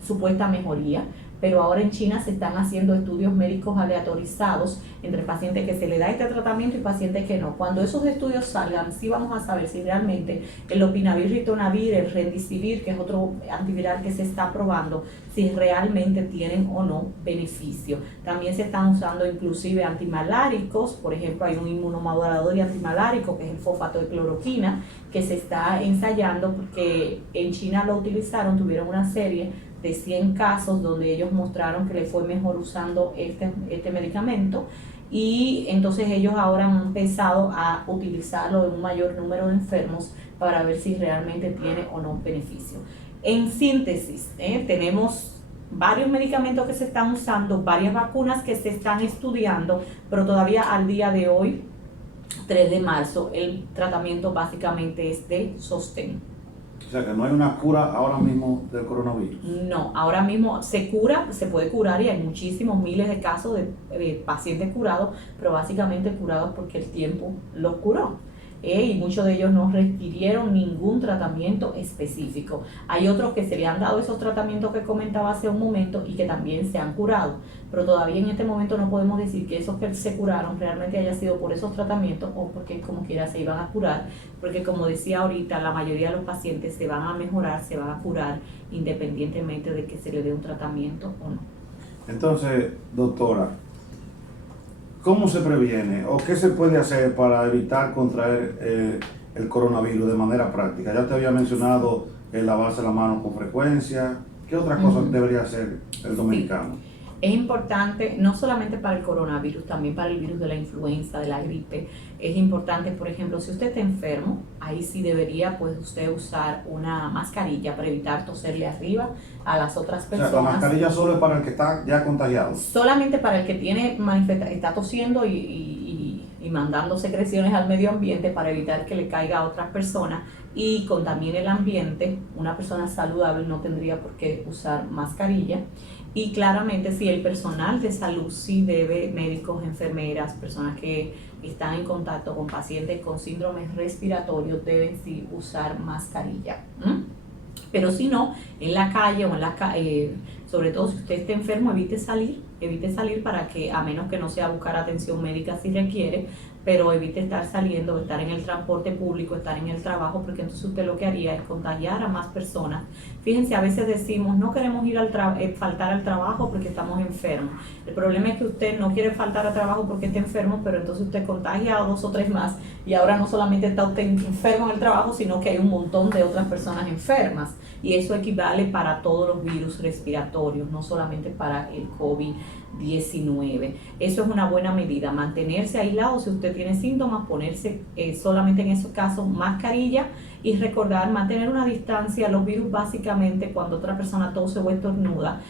supuesta mejoría. Pero ahora en China se están haciendo estudios médicos aleatorizados entre pacientes que se le da este tratamiento y pacientes que no. Cuando esos estudios salgan, sí vamos a saber si realmente el lopinavir ritonavir, el remdesivir, que es otro antiviral que se está probando, si realmente tienen o no beneficio. También se están usando inclusive antimaláricos, por ejemplo hay un inmunomodulador y antimalárico que es el fosfato de cloroquina, que se está ensayando porque en China lo utilizaron, tuvieron una serie de 100 casos donde ellos mostraron que le fue mejor usando este medicamento, y entonces ellos ahora han empezado a utilizarlo en un mayor número de enfermos para ver si realmente tiene o no beneficio. En síntesis, tenemos varios medicamentos que se están usando, varias vacunas que se están estudiando, pero todavía al día de hoy, 3 de marzo, el tratamiento básicamente es de sostén. O sea que no hay una cura ahora mismo del coronavirus. No, ahora mismo se cura, se puede curar y hay muchísimos, miles de casos de pacientes curados, pero básicamente curados porque el tiempo los curó. Y muchos de ellos no requirieron ningún tratamiento específico. Hay otros que se le han dado esos tratamientos que comentaba hace un momento y que también se han curado, pero todavía en este momento no podemos decir que esos que se curaron realmente haya sido por esos tratamientos o porque como quiera se iban a curar, porque como decía ahorita, la mayoría de los pacientes se van a mejorar, se van a curar independientemente de que se le dé un tratamiento o no. Entonces, doctora, ¿cómo se previene o qué se puede hacer para evitar contraer el coronavirus de manera práctica? Ya te había mencionado el lavarse la mano con frecuencia. ¿Qué otras cosas debería hacer el dominicano? Sí. Es importante, no solamente para el coronavirus, también para el virus de la influenza, de la gripe. Es importante, por ejemplo, si usted está enfermo, ahí sí debería pues usted usar una mascarilla para evitar toserle arriba a las otras personas. O sea, la mascarilla solo es para el que está ya contagiado. Solamente para el que tiene está tosiendo y mandando secreciones al medio ambiente para evitar que le caiga a otras personas y contamine el ambiente. Una persona saludable no tendría por qué usar mascarilla. Y claramente si el personal de salud sí debe, médicos, enfermeras, personas que están en contacto con pacientes con síndromes respiratorios, deben sí usar mascarilla. Pero si no, en la calle o sobre todo si usted está enfermo, evite salir para que, a menos que no sea buscar atención médica si requiere, pero evite estar saliendo, estar en el transporte público, estar en el trabajo, porque entonces usted lo que haría es contagiar a más personas. Fíjense, a veces decimos, no queremos ir faltar al trabajo porque estamos enfermos. El problema es que usted no quiere faltar al trabajo porque está enfermo, pero entonces usted contagia a 2 o 3 más y ahora no solamente está usted enfermo en el trabajo, sino que hay un montón de otras personas enfermas. Y eso equivale para todos los virus respiratorios, no solamente para el COVID-19. COVID-19. Eso es una buena medida, mantenerse aislado si usted tiene síntomas, ponerse solamente en esos casos mascarilla y recordar mantener una distancia. Los virus básicamente cuando otra persona tose o estornuda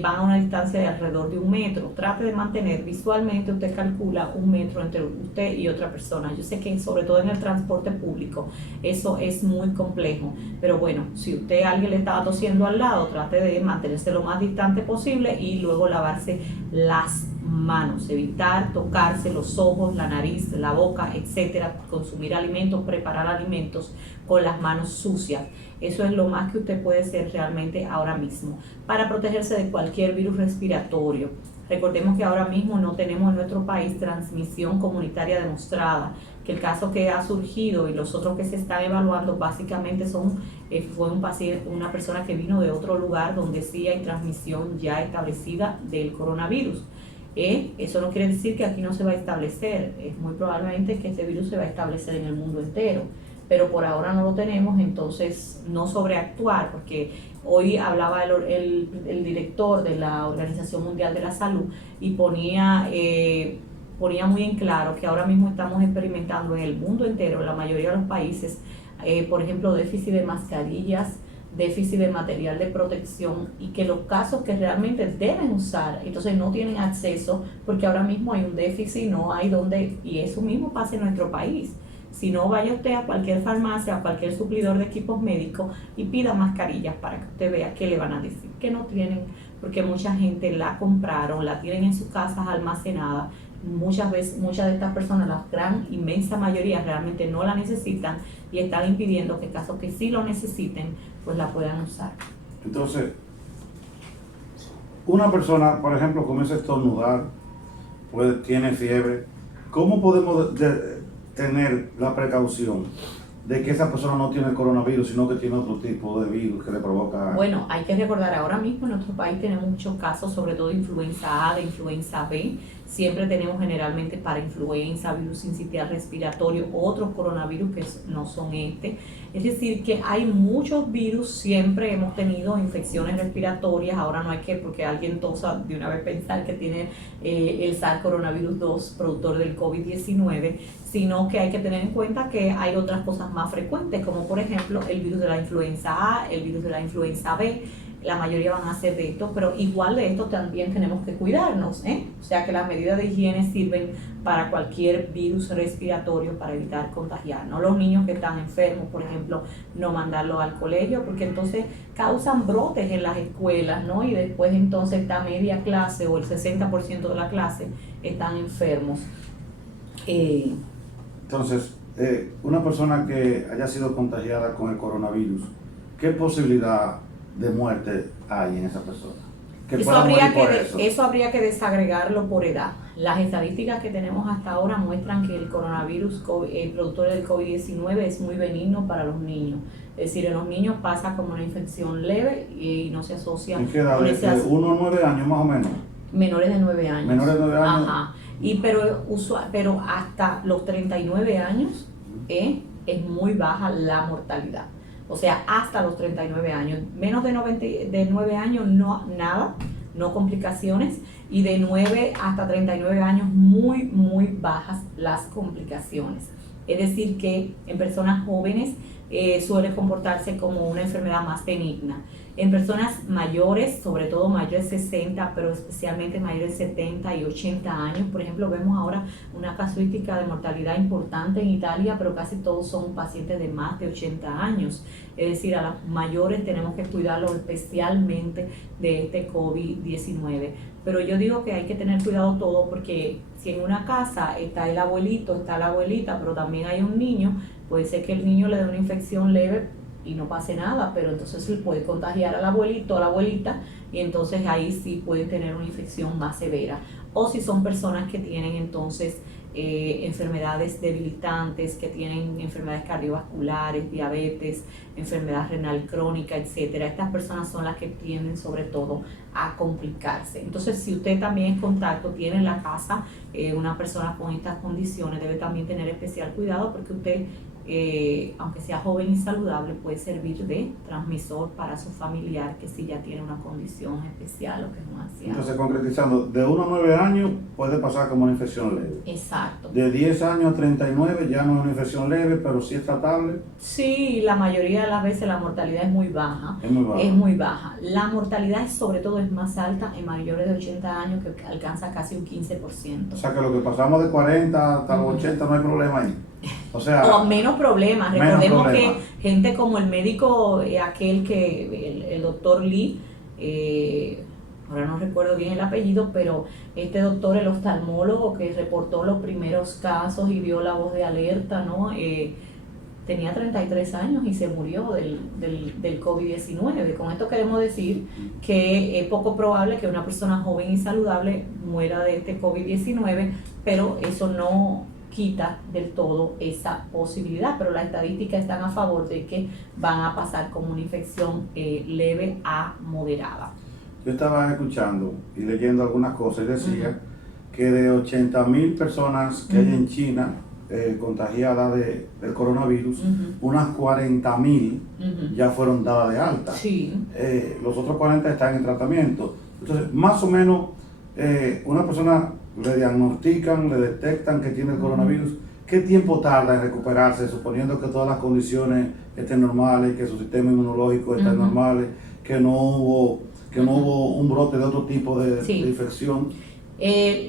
van a una distancia de alrededor de 1 metro. Trate de mantener visualmente, usted calcula 1 metro entre usted y otra persona. Yo sé que sobre todo en el transporte público eso es muy complejo, pero bueno, si usted a alguien le estaba tosiendo al lado, trate de mantenerse lo más distante posible y luego lavarse las manos, evitar tocarse los ojos, la nariz, la boca, etcétera, consumir alimentos, preparar alimentos con las manos sucias. Eso es lo más que usted puede hacer realmente ahora mismo para protegerse de cualquier virus respiratorio. Recordemos que ahora mismo no tenemos en nuestro país transmisión comunitaria demostrada, que el caso que ha surgido y los otros que se están evaluando básicamente fue un paciente, una persona que vino de otro lugar donde sí hay transmisión ya establecida del coronavirus. Eso no quiere decir que aquí no se va a establecer, es muy probablemente que este virus se va a establecer en el mundo entero, pero por ahora no lo tenemos, entonces no sobreactuar, porque hoy hablaba el director de la Organización Mundial de la Salud y ponía muy en claro que ahora mismo estamos experimentando en el mundo entero, en la mayoría de los países, por ejemplo, déficit de mascarillas, déficit de material de protección, y que los casos que realmente deben usar, entonces no tienen acceso porque ahora mismo hay un déficit, no hay donde, y eso mismo pasa en nuestro país. Si no, vaya usted a cualquier farmacia, a cualquier suplidor de equipos médicos y pida mascarillas para que usted vea qué le van a decir, que no tienen, porque mucha gente la compraron, la tienen en sus casas almacenada. Muchas veces, muchas de estas personas, la gran inmensa mayoría realmente no la necesitan y están impidiendo que en caso que sí lo necesiten, pues la puedan usar. Entonces, una persona, por ejemplo, comienza a estornudar, pues tiene fiebre, ¿cómo podemos tener la precaución de que esa persona no tiene el coronavirus, sino que tiene otro tipo de virus que le provoca? Bueno, hay que recordar, ahora mismo en nuestro país tenemos muchos casos, sobre todo de influenza A, de influenza B. Siempre tenemos generalmente para influenza, virus sincitial respiratorio, otros coronavirus que no son este. Es decir, que hay muchos virus, siempre hemos tenido infecciones respiratorias. Ahora no hay que, porque alguien tosa, de una vez pensar que tiene el SARS coronavirus 2, productor del COVID-19, sino que hay que tener en cuenta que hay otras cosas más frecuentes, como por ejemplo el virus de la influenza A, el virus de la influenza B. La mayoría van a ser de esto, pero igual de esto también tenemos que cuidarnos, O sea que las medidas de higiene sirven para cualquier virus respiratorio para evitar contagiarnos. Los niños que están enfermos, por ejemplo, no mandarlos al colegio, porque entonces causan brotes en las escuelas, Y después entonces esta media clase o el 60% de la clase están enfermos. Entonces, una persona que haya sido contagiada con el coronavirus, ¿qué posibilidad de muerte hay en esa persona? Eso habría que desagregarlo por edad. Las estadísticas que tenemos hasta ahora muestran que el coronavirus, el productor del COVID-19, es muy benigno para los niños. Es decir, en los niños pasa como una infección leve y no se asocia. ¿En qué edad? ¿De 1 a 9 años más o menos? Menores de 9 años. Menores de 9 años. Ajá. Pero hasta los 39 años es muy baja la mortalidad. O sea, hasta los 39 años. Menos de 9 años, no nada, no complicaciones. Y de 9 hasta 39 años, muy, muy bajas las complicaciones. Es decir, que en personas jóvenes suele comportarse como una enfermedad más benigna. En personas mayores, sobre todo mayores de 60, pero especialmente mayores de 70 y 80 años, por ejemplo, vemos ahora una casuística de mortalidad importante en Italia, pero casi todos son pacientes de más de 80 años. Es decir, a los mayores tenemos que cuidarlos especialmente de este COVID-19. Pero yo digo que hay que tener cuidado todo, porque si en una casa está el abuelito, está la abuelita, pero también hay un niño, puede ser que el niño le dé una infección leve y no pase nada, pero entonces se puede contagiar al abuelito o a la abuelita, y entonces ahí sí puede tener una infección más severa. O si son personas que tienen entonces enfermedades debilitantes, que tienen enfermedades cardiovasculares, diabetes, enfermedad renal crónica, etcétera. Estas personas son las que tienden sobre todo a complicarse. Entonces, si usted también es contacto, tiene en la casa una persona con estas condiciones, debe también tener especial cuidado, porque usted aunque sea joven y saludable, puede servir de transmisor para su familiar que sí ya tiene una condición especial o que es un anciano. Entonces, concretizando, de 1 a 9 años puede pasar como una infección leve. Exacto. De 10 años a 39 ya no es una infección leve, pero sí es tratable. Sí, la mayoría de las veces la mortalidad es muy baja. Es muy baja. Es muy baja. La mortalidad sobre todo es más alta en mayores de 80 años, que alcanza casi un 15%. O sea que lo que pasamos de 40 hasta los 80 no hay problema ahí. O sea, o menos problemas. Recordemos problema. que gente como el médico, aquel que, el doctor Lee, ahora no recuerdo bien el apellido, pero este doctor, el oftalmólogo que reportó los primeros casos y dio la voz de alerta, ¿no? Tenía 33 años y se murió del COVID-19. Con esto queremos decir que es poco probable que una persona joven y saludable muera de este COVID-19, pero eso no quita del todo esa posibilidad, pero las estadísticas están a favor de que van a pasar como una infección leve a moderada. Yo estaba escuchando y leyendo algunas cosas y decía que de 80,000 personas que hay en China contagiadas del coronavirus, unas 40,000 ya fueron dadas de alta. Sí. Los otros 40 están en tratamiento. Entonces, más o menos, una persona le diagnostican, le detectan que tiene el coronavirus. ¿Qué tiempo tarda en recuperarse, suponiendo que todas las condiciones estén normales, que su sistema inmunológico esté normal, que no hubo un brote de otro tipo de infección?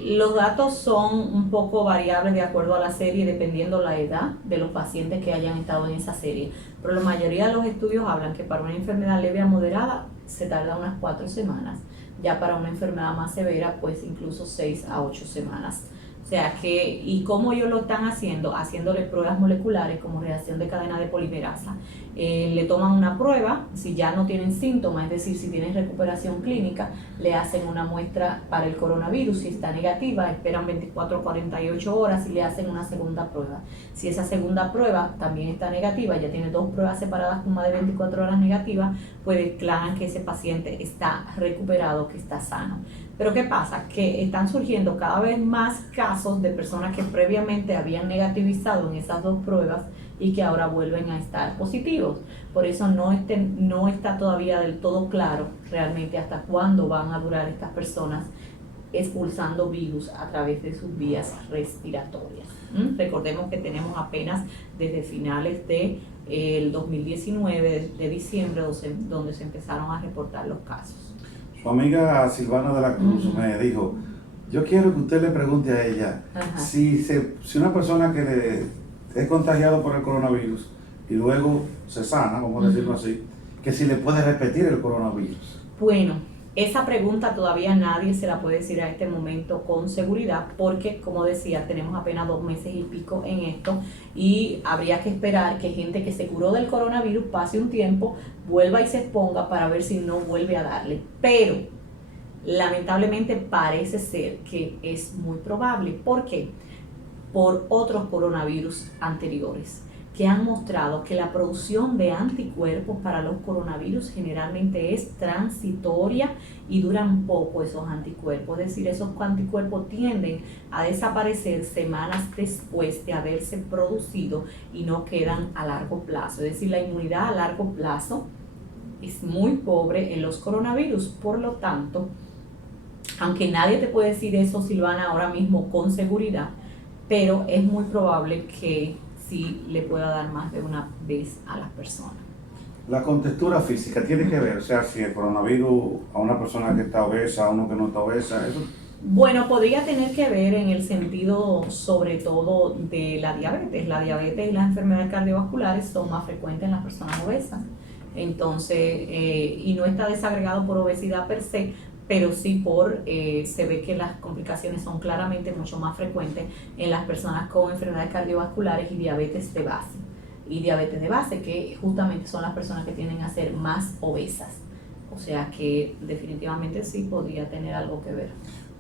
Los datos son un poco variables de acuerdo a la serie, dependiendo la edad de los pacientes que hayan estado en esa serie. Pero la mayoría de los estudios hablan que para una enfermedad leve a moderada se tarda unas 4 semanas. Ya para una enfermedad más severa, pues incluso 6 a 8 semanas. O sea que, ¿y cómo ellos lo están haciendo? Haciéndole pruebas moleculares como reacción de cadena de polimerasa. Le toman una prueba, si ya no tienen síntomas, es decir, si tienen recuperación clínica, le hacen una muestra para el coronavirus. Si está negativa, esperan 24 o 48 horas y le hacen una segunda prueba. Si esa segunda prueba también está negativa, ya tiene 2 pruebas separadas con más de 24 horas negativas, pues declaran que ese paciente está recuperado, que está sano. Pero ¿qué pasa? Que están surgiendo cada vez más casos de personas que previamente habían negativizado en esas 2 pruebas y que ahora vuelven a estar positivos. Por eso no está todavía del todo claro realmente hasta cuándo van a durar estas personas expulsando virus a través de sus vías respiratorias. Recordemos que tenemos apenas desde finales del 2019, de diciembre, donde se empezaron a reportar los casos. Su amiga Silvana de la Cruz me dijo, yo quiero que usted le pregunte a ella si una persona que es contagiado por el coronavirus y luego se sana, vamos a decirlo así, que si le puede repetir el coronavirus. Bueno, esa pregunta todavía nadie se la puede decir a este momento con seguridad porque, como decía, tenemos apenas 2 meses y pico en esto y habría que esperar que gente que se curó del coronavirus pase un tiempo, vuelva y se exponga para ver si no vuelve a darle. Pero, lamentablemente parece ser que es muy probable. ¿Por qué? Por otros coronavirus anteriores que han mostrado que la producción de anticuerpos para los coronavirus generalmente es transitoria y duran poco esos anticuerpos, es decir, esos anticuerpos tienden a desaparecer semanas después de haberse producido y no quedan a largo plazo, es decir, la inmunidad a largo plazo es muy pobre en los coronavirus. Por lo tanto, aunque nadie te puede decir eso, Silvana, ahora mismo con seguridad, pero es muy probable que sí le pueda dar más de una vez a las personas. La contextura física tiene que ver, o sea, si el coronavirus a una persona que está obesa, a uno que no está obesa, eso. Bueno, podría tener que ver en el sentido sobre todo de la diabetes. La diabetes y las enfermedades cardiovasculares son más frecuentes en las personas obesas. Entonces, y no está desagregado por obesidad per se, pero sí se ve que las complicaciones son claramente mucho más frecuentes en las personas con enfermedades cardiovasculares y diabetes de base. Y diabetes de base, que justamente son las personas que tienden a ser más obesas. O sea que definitivamente sí podría tener algo que ver.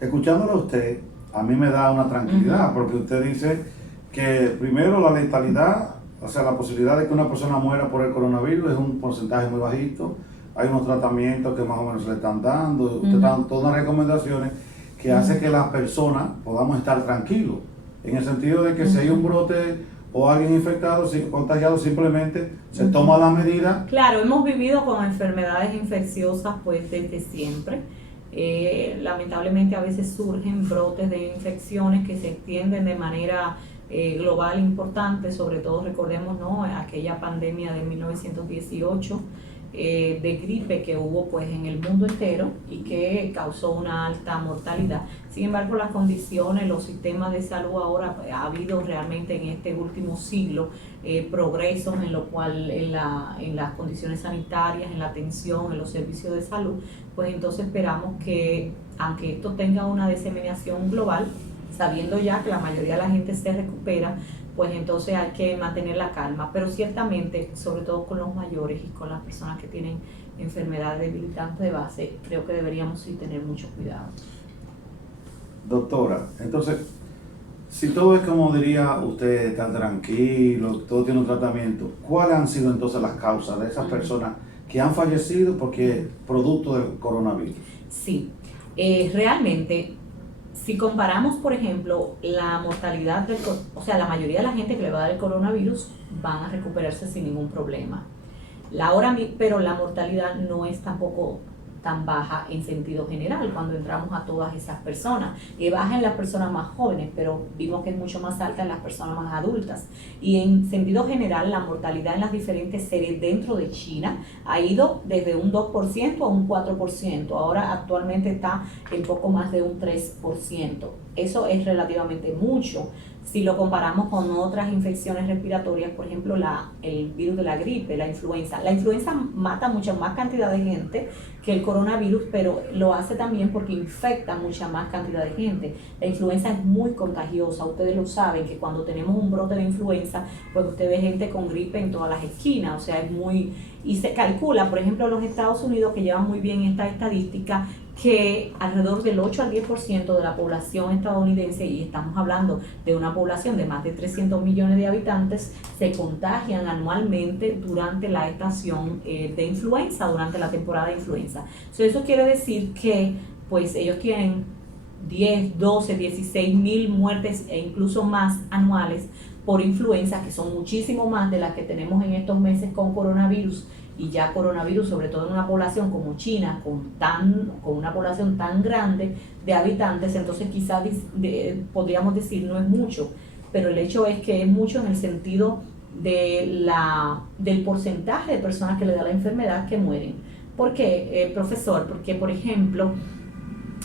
Escuchándolo a usted, a mí me da una tranquilidad, porque usted dice que primero la letalidad, o sea, la posibilidad de que una persona muera por el coronavirus es un porcentaje muy bajito. Hay unos tratamientos que más o menos se le están dando, usted está dando todas unas recomendaciones que hace que las personas podamos estar tranquilos, en el sentido de que si hay un brote o alguien infectado, contagiado, simplemente se toma la medida. Claro, hemos vivido con enfermedades infecciosas pues desde siempre. Lamentablemente a veces surgen brotes de infecciones que se extienden de manera global importante, sobre todo recordemos, ¿no?, aquella pandemia de 1918 de gripe que hubo pues en el mundo entero y que causó una alta mortalidad. Sin embargo, las condiciones, los sistemas de salud ahora, ha habido realmente en este último siglo progresos en lo cual en las condiciones sanitarias, en la atención, en los servicios de salud, pues entonces esperamos que, aunque esto tenga una diseminación global, sabiendo ya que la mayoría de la gente se recupera, pues entonces hay que mantener la calma, pero ciertamente, sobre todo con los mayores y con las personas que tienen enfermedades debilitantes de base, creo que deberíamos sí tener mucho cuidado. Doctora, entonces, si todo es como diría usted, tan tranquilo, todo tiene un tratamiento, ¿cuáles han sido entonces las causas de esas personas que han fallecido porque producto del coronavirus? Sí, realmente, si comparamos, por ejemplo, la mortalidad o sea, la mayoría de la gente que le va a dar el coronavirus van a recuperarse sin ningún problema. Pero la mortalidad no es tampoco tan baja en sentido general cuando entramos a todas esas personas. Baja en las personas más jóvenes, pero vimos que es mucho más alta en las personas más adultas. Y en sentido general, la mortalidad en las diferentes series dentro de China ha ido desde un 2% a un 4%. Ahora actualmente está en poco más de un 3%. Eso es relativamente mucho. Si lo comparamos con otras infecciones respiratorias, por ejemplo, el virus de la gripe, la influenza. La influenza mata mucha más cantidad de gente que el coronavirus, pero lo hace también porque infecta mucha más cantidad de gente. La influenza es muy contagiosa, ustedes lo saben, que cuando tenemos un brote de influenza, pues usted ve gente con gripe en todas las esquinas, o sea, es muy... Y se calcula, por ejemplo, los Estados Unidos, que llevan muy bien esta estadística, que alrededor del 8 al 10% de la población estadounidense, y estamos hablando de una población de más de 300 millones de habitantes, se contagian anualmente durante la estación de influenza, durante la temporada de influenza. Eso quiere decir que pues ellos tienen 10, 12, 16 mil muertes e incluso más anuales por influenza, que son muchísimo más de las que tenemos en estos meses con coronavirus. Y ya coronavirus, sobre todo en una población como China, con una población tan grande de habitantes, entonces quizás podríamos decir no es mucho, pero el hecho es que es mucho en el sentido del porcentaje de personas que le da la enfermedad que mueren. ¿Por qué, profesor? Porque, por ejemplo,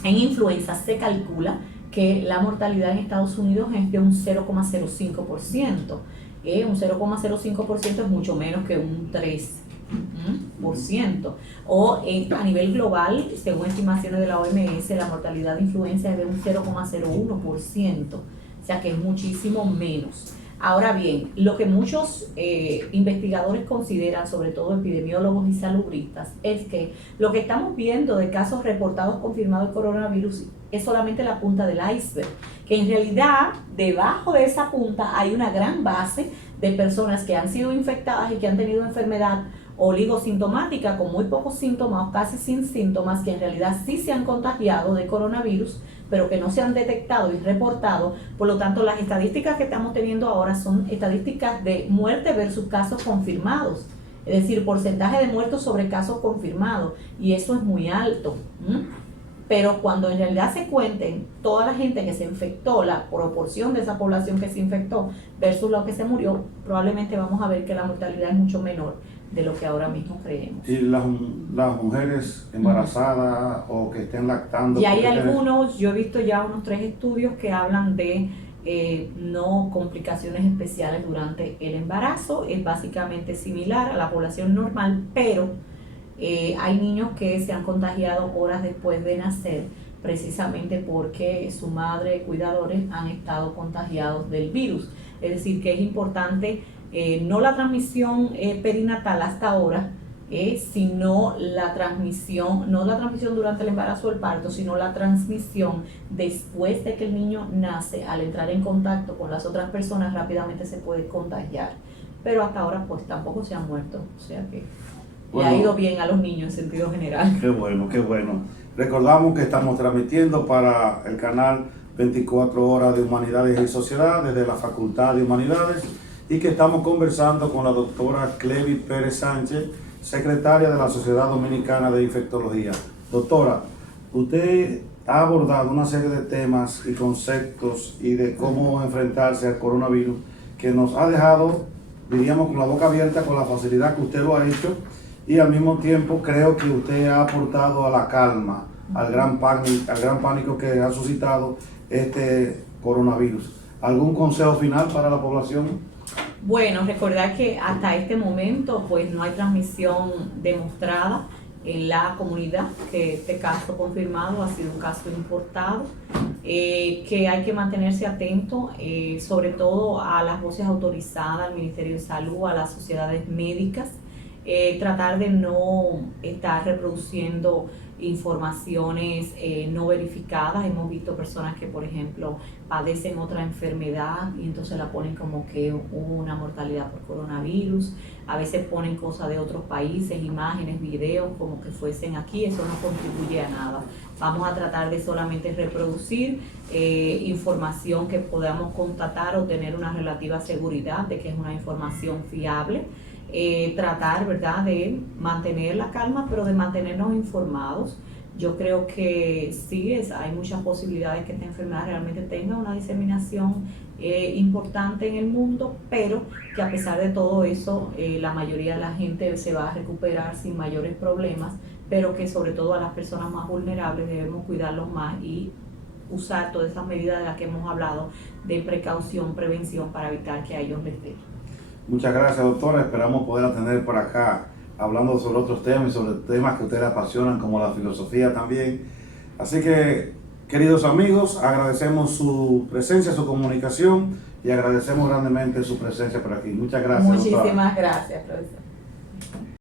en influenza se calcula que la mortalidad en Estados Unidos es de un 0,05%. Un 0,05% es mucho menos que un 3%. O a nivel global, según estimaciones de la OMS, la mortalidad de influenza es de un 0,01%, o sea que es muchísimo menos. Ahora bien, lo que muchos investigadores consideran, sobre todo epidemiólogos y salubristas, es que lo que estamos viendo de casos reportados confirmados de coronavirus es solamente la punta del iceberg, que en realidad debajo de esa punta hay una gran base de personas que han sido infectadas y que han tenido enfermedad oligosintomática con muy pocos síntomas o casi sin síntomas, que en realidad sí se han contagiado de coronavirus, pero que no se han detectado y reportado. Por lo tanto, las estadísticas que estamos teniendo ahora son estadísticas de muerte versus casos confirmados, es decir, porcentaje de muertos sobre casos confirmados, y eso es muy alto. Pero cuando en realidad se cuenten toda la gente que se infectó, la proporción de esa población que se infectó versus lo que se murió, probablemente vamos a ver que la mortalidad es mucho menor de lo que ahora mismo creemos. ¿Y las mujeres embarazadas o que estén lactando? Y hay algunos, yo he visto ya unos 3 estudios que hablan de no complicaciones especiales durante el embarazo. Es básicamente similar a la población normal, pero hay niños que se han contagiado horas después de nacer, precisamente porque su madre y cuidadores han estado contagiados del virus. Es decir, que es importante no la transmisión perinatal hasta ahora, sino la transmisión, no la transmisión durante el embarazo o el parto, sino la transmisión después de que el niño nace. Al entrar en contacto con las otras personas rápidamente se puede contagiar, pero hasta ahora pues tampoco se han muerto, o sea que le ha ido bien a los niños en sentido general. Qué bueno, qué bueno. Recordamos que estamos transmitiendo para el canal 24 Horas de Humanidades y Sociedad desde la Facultad de Humanidades, y que estamos conversando con la doctora Clevi Pérez Sánchez, secretaria de la Sociedad Dominicana de Infectología. Doctora, usted ha abordado una serie de temas y conceptos y de cómo enfrentarse al coronavirus que nos ha dejado, diríamos, con la boca abierta con la facilidad que usted lo ha hecho, y al mismo tiempo creo que usted ha aportado a la calma, al gran pánico que ha suscitado este coronavirus. ¿Algún consejo final para la población? Bueno, recordar que hasta este momento pues no hay transmisión demostrada en la comunidad, que este caso confirmado ha sido un caso importado, que hay que mantenerse atento sobre todo a las voces autorizadas, al Ministerio de Salud, a las sociedades médicas, tratar de no estar reproduciendo informaciones no verificadas. Hemos visto personas que, por ejemplo, padecen otra enfermedad y entonces la ponen como que hubo una mortalidad por coronavirus. A veces ponen cosas de otros países, imágenes, videos, como que fuesen aquí. Eso no contribuye a nada. Vamos a tratar de solamente reproducir información que podamos constatar o tener una relativa seguridad de que es una información fiable. Tratar, ¿verdad?, de mantener la calma, pero de mantenernos informados. Yo creo que sí, hay muchas posibilidades que esta enfermedad realmente tenga una diseminación importante en el mundo, pero que a pesar de todo eso, la mayoría de la gente se va a recuperar sin mayores problemas, pero que sobre todo a las personas más vulnerables debemos cuidarlos más y usar todas esas medidas de las que hemos hablado de precaución, prevención, para evitar que a ellos les dé. Muchas gracias, doctora. Esperamos poderla tener por acá hablando sobre otros temas y sobre temas que a ustedes le apasionan, como la filosofía también. Así que, queridos amigos, agradecemos su presencia, su comunicación, y agradecemos grandemente su presencia por aquí. Muchas gracias, Muchísimas doctora. gracias, profesor.